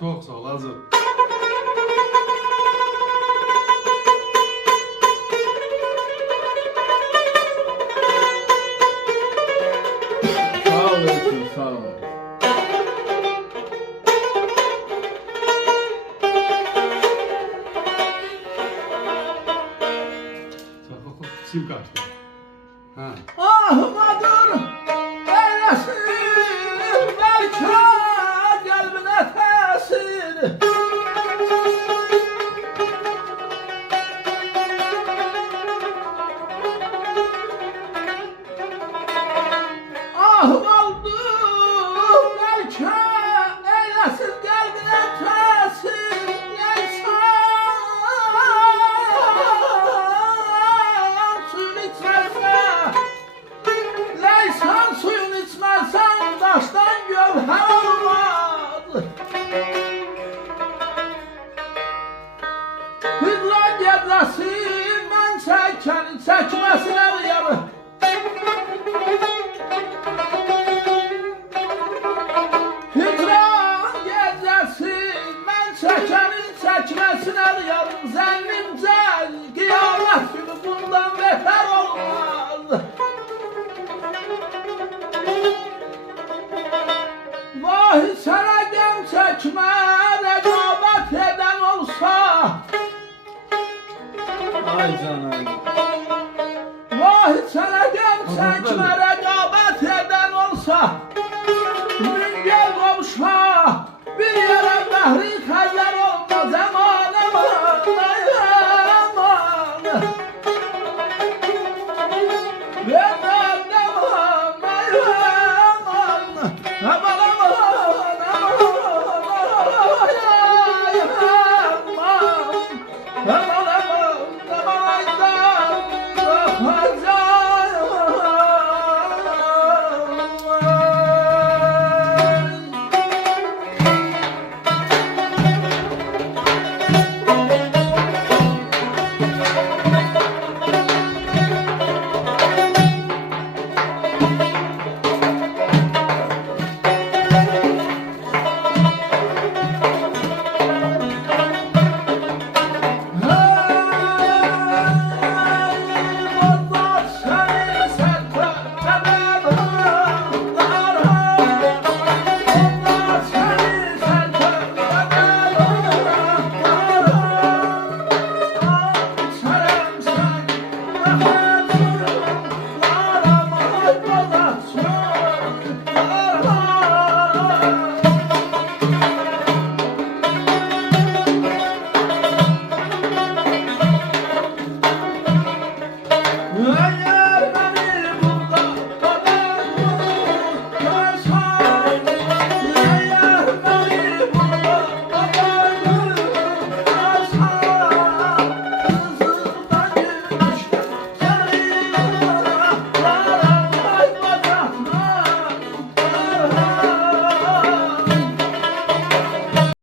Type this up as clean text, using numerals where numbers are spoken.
Çok sağ ol, hazır. Sağ olasın, sağ ol. Sim kaçtı. Ha. Ahmadır eylesin belki kalbine tesir. Ahmaldır belki eylesin kalbine tesir. Leysan suyunu içmezsen taştan gövher olmaz. Hidran gecesi ben çekenin çekmesine uyarım. Hidran gecesi ben çekenin çekmesine uyarım. Zannimce kıyamet günü bundan beter olmaz. Vahi sana gem çekme rekabet eden olsa. Ay canım. Vahi sana gem çekme